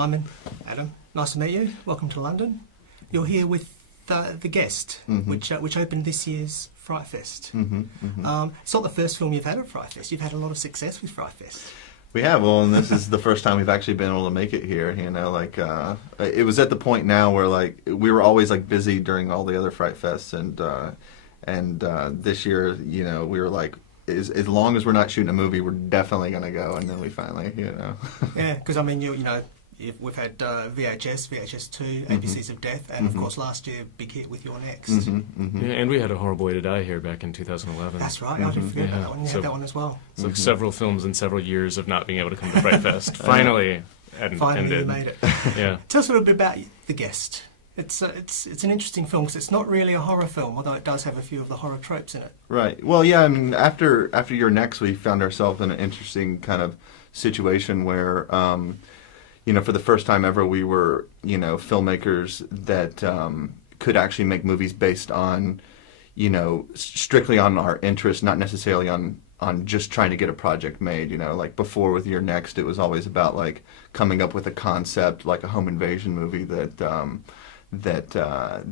Simon, Adam, nice to meet you. Welcome to London. You're here with The Guest, which opened this year's Fright Fest. It's not the first film you've had at Fright Fest. You've had a lot of success with Fright Fest. We have, well, and this is the first time we've actually been able to make it here, you know, like, it was at the point now where, like, we were always, like, busy during all the other Fright Fests, and this year, you know, we were like, as long as we're not shooting a movie, we're definitely going to go, and then we finally, you know. Yeah, because, I mean, you know, we've had VHS, VHS2, ABCs of Death, and, of course, last year, big hit with Your Next. Yeah, and we had A Horrible Way to Die here back in 2011. That's right, I didn't forget about that one. Yeah, that one as well. So several films and several years of not being able to come to Fright Fest. Finally you made it. Yeah. Tell us a little bit about The Guest. It's an interesting film because it's not really a horror film, although it does have a few of the horror tropes in it. Right. Well, yeah, I mean, after Your Next, we found ourselves in an interesting kind of situation where, you know, for the first time ever, we were, you know, filmmakers that could actually make movies based on, you know, strictly on our interest, not necessarily on just trying to get a project made. You know, like before with Your Next, it was always about like coming up with a concept, like a home invasion movie that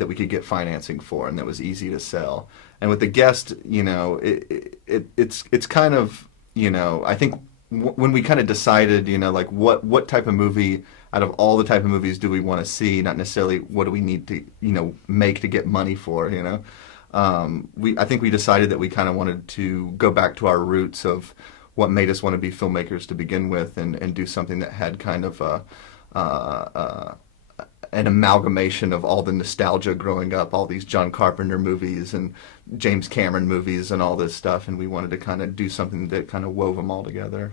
we could get financing for and that was easy to sell. And with The Guest, you know, it's kind of, you know, I think when we kind of decided, you know, like what type of movie out of all the type of movies do we want to see, not necessarily what do we need to, you know, make to get money for, you know. I think we decided that we kind of wanted to go back to our roots of what made us want to be filmmakers to begin with and do something that had kind of an amalgamation of all the nostalgia growing up, all these John Carpenter movies and James Cameron movies and all this stuff, and we wanted to kind of do something that kind of wove them all together.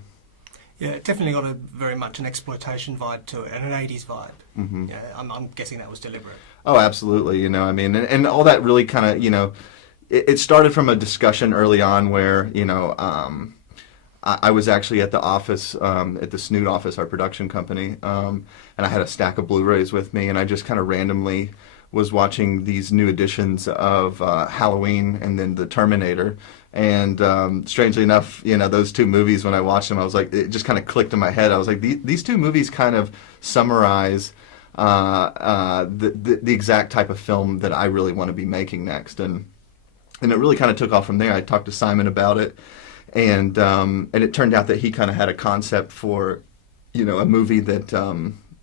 Yeah, it definitely got a very much an exploitation vibe to it and an 80s vibe. Yeah, I'm guessing that was deliberate. Oh, absolutely. You know, I mean, and all that really kind of, you know, it started from a discussion early on where, you know, I was actually at the office, at the Snoot office, our production company, and I had a stack of Blu-rays with me, and I just kind of randomly was watching these new editions of Halloween and then The Terminator. And strangely enough, you know, those two movies, when I watched them, I was like, it just kind of clicked in my head. I was like, these two movies kind of summarize the exact type of film that I really want to be making next. And it really kind of took off from there. I talked to Simon about it. And it turned out that he kind of had a concept for, you know, a movie that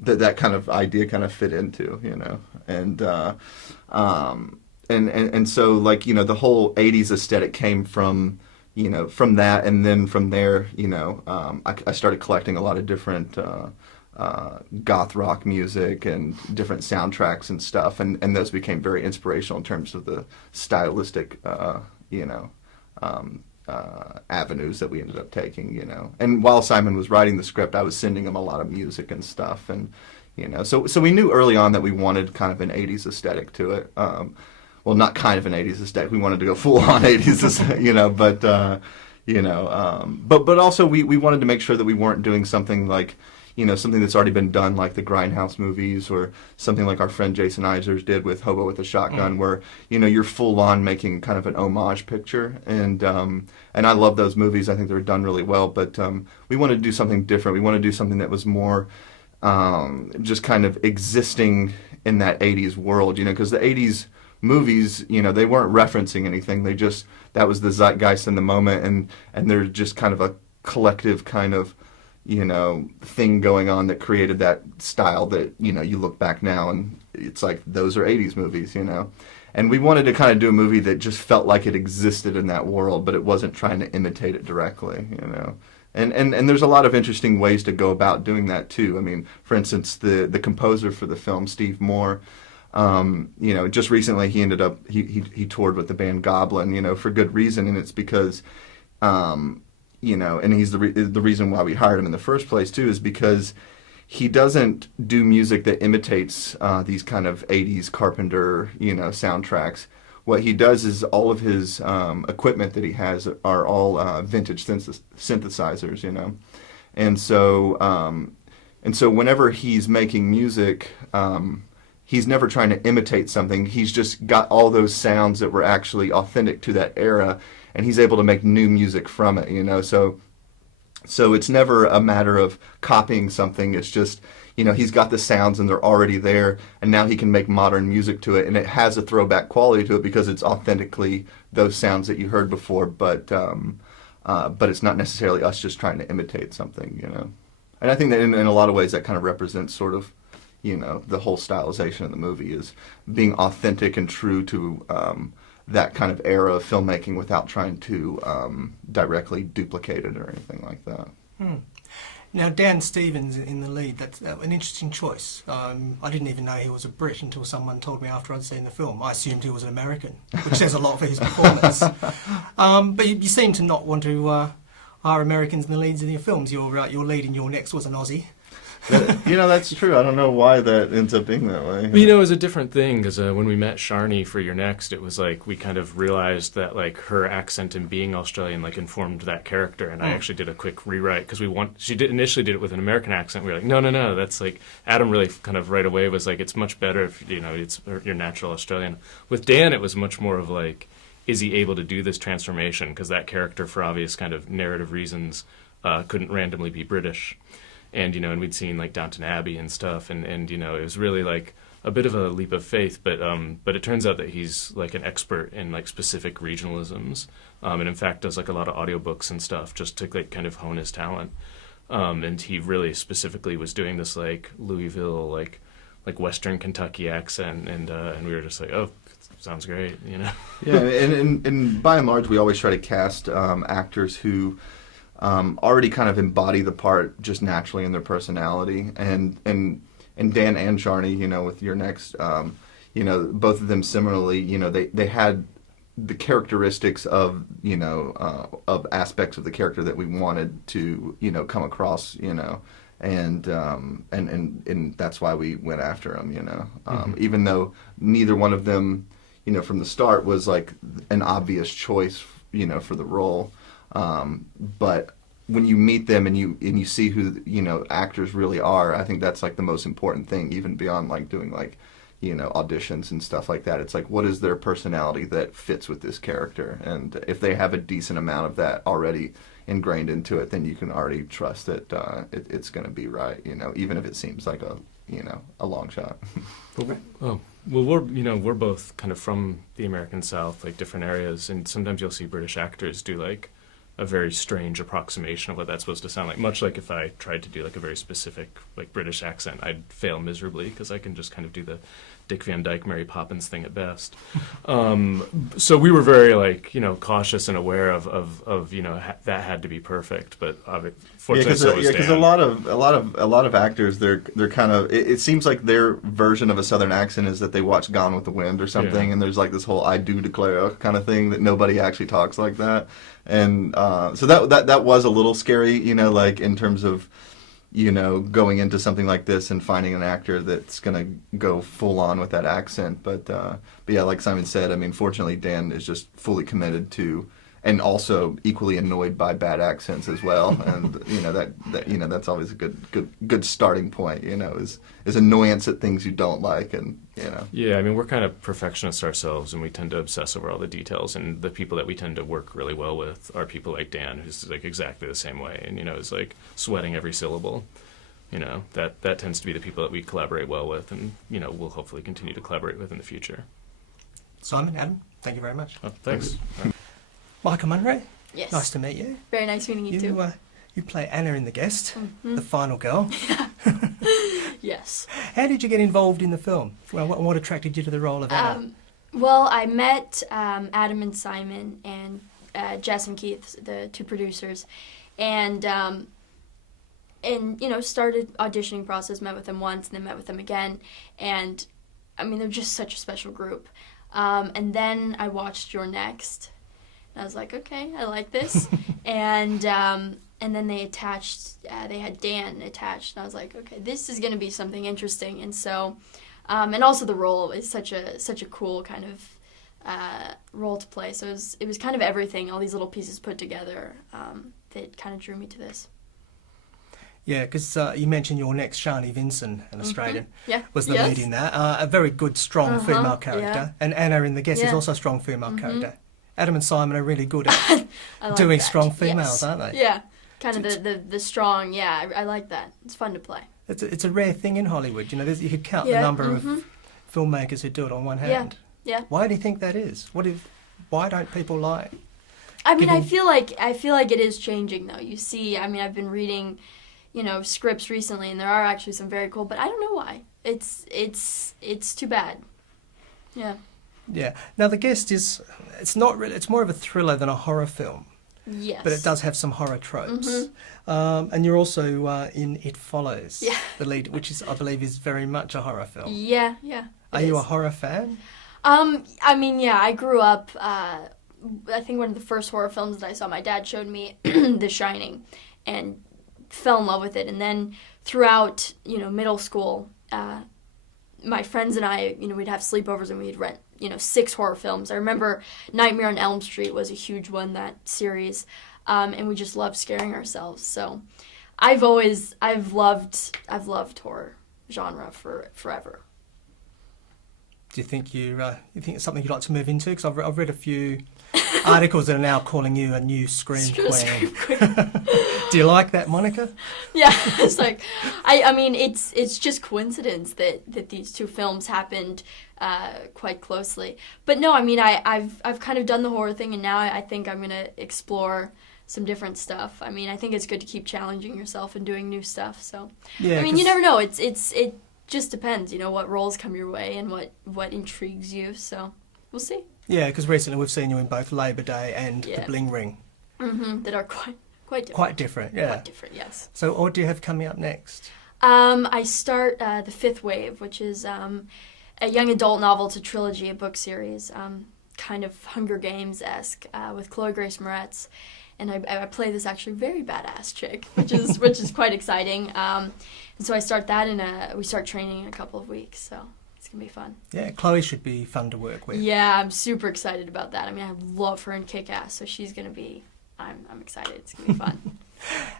that kind of idea kind of fit into, you know, and so, like, you know, the whole 80s aesthetic came from, you know, from that, and then from there, you know, I started collecting a lot of different goth rock music and different soundtracks and stuff, and those became very inspirational in terms of the stylistic, you know, avenues that we ended up taking, you know. And while Simon was writing the script, I was sending him a lot of music and stuff, and, you know, so we knew early on that we wanted kind of an 80s aesthetic to it. Well, not kind of an 80s aesthetic. We wanted to go full on 80s, you know, but, you know, but also we wanted to make sure that we weren't doing something like, you know, something that's already been done, like the Grindhouse movies, or something like our friend Jason Isers did with Hobo with a Shotgun, where, you know, you're full on making kind of an homage picture. And I love those movies. I think they were done really well. But we wanted to do something different. We wanted to do something that was more just kind of existing in that 80s world, you know, because the 80s movies, you know, they weren't referencing anything. They just, that was the zeitgeist in the moment, and they're just kind of a collective kind of, you know, thing going on that created that style that, you know, you look back now and it's like, those are 80s movies, you know. And we wanted to kind of do a movie that just felt like it existed in that world, but it wasn't trying to imitate it directly, you know. And there's a lot of interesting ways to go about doing that too. I mean, for instance, the composer for the film, Steve Moore, you know, just recently he ended up, he toured with the band Goblin, you know, for good reason, and it's because, you know, and he's the reason why we hired him in the first place too, is because he doesn't do music that imitates these kind of 80s Carpenter, you know, soundtracks. What he does is all of his equipment that he has are all vintage synthesizers, you know, and so whenever he's making music, he's never trying to imitate something. He's just got all those sounds that were actually authentic to that era, and he's able to make new music from it, you know. So it's never a matter of copying something. It's just, he's got the sounds and they're already there, and now he can make modern music to it, and it has a throwback quality to it because it's authentically those sounds that you heard before, but it's not necessarily us just trying to imitate something, And I think that in a lot of ways that kind of represents sort of, the whole stylization of the movie is being authentic and true to that kind of era of filmmaking without trying to directly duplicate it or anything like that. Now, Dan Stevens in the lead, that's an interesting choice. I didn't even know he was a Brit until someone told me after I'd seen the film. I assumed he was an American, which says a lot for his performance. But you seem to not want to hire Americans in the leads in your films. Your lead in your next was an Aussie. That's true. I don't know why that ends up being that way. It was a different thing because when we met Sharni for Your Next, it was like we kind of realized that like her accent and being Australian like informed that character, and I actually did a quick rewrite because she initially did it with an American accent. We were like, no, that's like Adam really kind of right away was like it's much better if it's your natural Australian. With Dan, it was much more of like, is he able to do this transformation? Because that character, for obvious kind of narrative reasons, couldn't randomly be British. And, and we'd seen, like, Downton Abbey and stuff, and it was really, like, a bit of a leap of faith, but it turns out that he's, like, an expert in, like, specific regionalisms, and, in fact, does, like, a lot of audiobooks and stuff just to, like, kind of hone his talent. And he really specifically was doing this, like, Louisville, like Western Kentucky accent, and we were just like, oh, sounds great, Yeah, and by and large, we always try to cast actors who already kind of embody the part just naturally in their personality, and Dan and Sharni, with Your Next, both of them similarly, they had the characteristics of of aspects of the character that we wanted to come across, and that's why we went after them, even though neither one of them from the start was like an obvious choice for the role. But when you meet them and you see who actors really are, I think that's like the most important thing, even beyond like doing like auditions and stuff like that. It's like, what is their personality that fits with this character? And if they have a decent amount of that already ingrained into it, then you can already trust that it's going to be right. Even if it seems like a long shot. We're both kind of from the American South, like different areas, and sometimes you'll see British actors do like a very strange approximation of what that's supposed to sound like. Much like if I tried to do like a very specific like British accent, I'd fail miserably because I can just kind of do the Dick Van Dyke, Mary Poppins thing at best. So we were very like cautious and aware of that had to be perfect. But fortunately, so was Dan. Because a lot of actors, they're kind of it seems like their version of a Southern accent is that they watch Gone with the Wind or something, and there's like this whole I do declare kind of thing that nobody actually talks like that. And so that was a little scary, like in terms of, going into something like this and finding an actor that's going to go full on with that accent. But yeah, like Simon said, I mean, fortunately, Dan is just fully committed to, and also equally annoyed by bad accents as well. And that's always a good starting point. Is annoyance at things you don't like, and Yeah, I mean, we're kind of perfectionists ourselves, and we tend to obsess over all the details. And the people that we tend to work really well with are people like Dan, who's like exactly the same way, and is like sweating every syllable. That tends to be the people that we collaborate well with, and we'll hopefully continue to collaborate with in the future. Simon, Adam, thank you very much. Oh, thanks. Maika Monroe. Yes. Nice to meet you. Very nice meeting you too. You play Anna in The Guest, the final girl. Yes. How did you get involved in the film? Well, what attracted you to the role of Anna? Well, I met Adam and Simon and Jess and Keith, the two producers, and started auditioning process. Met with them once, and then met with them again, and I mean they're just such a special group. And then I watched Your Next, and I was like, okay, I like this, and then they attached, they had Dan attached, and I was like, okay, this is going to be something interesting. And so, and also the role is such a cool kind of role to play. So it was kind of everything, all these little pieces put together that kind of drew me to this. Yeah, because you mentioned Your Next, Sharni Vinson, an Australian, Yeah. was the lead in that. A very good, strong female character. And Anna in The Guest is also a strong female character. Adam and Simon are really good at doing strong females, aren't they? Yeah. Kind of the strong, I like that. It's fun to play. it's a rare thing in Hollywood. You know, you could count the number of filmmakers who do it on one hand. Yeah. Why do you think that is? Why don't people like? I mean, I feel like it is changing though. You see, I mean, I've been reading, you know, scripts recently, and there are actually some very cool, but I don't know why. It's too bad. Yeah. Yeah. Now, The Guest it's not really, it's more of a thriller than a horror film. Yes. But it does have some horror tropes. And you're also in It Follows, the lead, which I believe is very much a horror film. Yeah. Are you a horror fan? I mean, yeah, I grew up, I think one of the first horror films that I saw, my dad showed me The Shining, and fell in love with it. And then throughout, you know, middle school, my friends and I, you know, we'd have sleepovers and we'd rent, you know, 6 horror films. I remember Nightmare on Elm Street was a huge one, that series, and we just loved scaring ourselves. So I've loved horror genre forever. Do you think you think it's something you'd like to move into? Because I've read a few articles that are now calling you a new Scream Queen. Do you like that moniker? Yeah, it's like, I mean, it's just coincidence that these two films happened quite closely. But no, I mean, I've kind of done the horror thing, and now I think I'm gonna explore some different stuff. I mean, I think it's good to keep challenging yourself and doing new stuff. So, yeah, I mean, you never know. It just depends, you know, what roles come your way and what intrigues you. So, we'll see. Yeah, because recently we've seen you in both Labor Day and The Bling Ring. That are quite different. Quite different, yeah. Quite different, yes. So what do you have coming up next? I start The Fifth Wave, which is a young adult novel. It's a trilogy, a book series, kind of Hunger Games-esque, with Chloe Grace Moretz. And I play this actually very badass chick, which is quite exciting. And so I start that, and we start training in a couple of weeks, so it's going to be fun. Yeah, Chloe should be fun to work with. Yeah, I'm super excited about that. I mean, I love her in Kick-Ass, so she's going to be... I'm excited. It's going to be fun.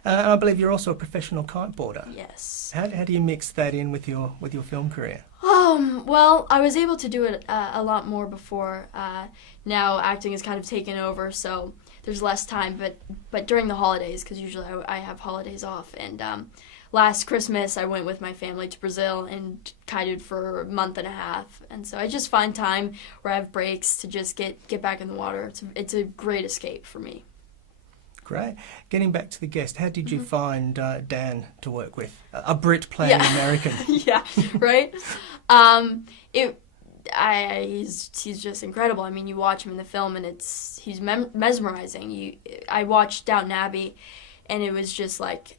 And I believe you're also a professional kiteboarder. Yes. How do you mix that in with your film career? Well, I was able to do it a lot more before. Now acting has kind of taken over, so there's less time. But during the holidays, because usually I have holidays off, and last Christmas I went with my family to Brazil and kited for a month and a half, and so I just find time where I have breaks to just get back in the water. It's a great escape for me. Great. Getting back to The Guest, how did you find Dan to work with? A Brit playing an American. Yeah, right? He's just incredible. I mean, you watch him in the film, and he's mesmerizing. I watched Downton Abbey, and it was just like,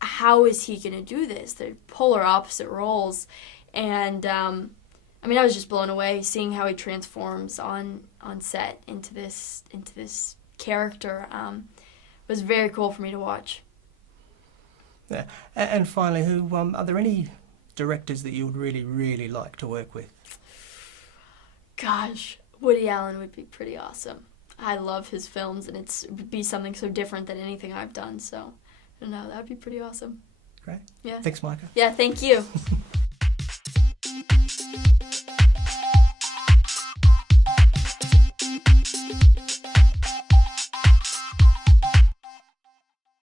how is he going to do this? They're polar opposite roles. And, I mean, I was just blown away seeing how he transforms on set into this character. Was very cool for me to watch. Yeah. And finally, are there any directors that you would really, really like to work with? Gosh, Woody Allen would be pretty awesome. I love his films, and it would be something so different than anything I've done. So, I don't know, that would be pretty awesome. Great. Yeah. Thanks, Maika. Yeah, thank you.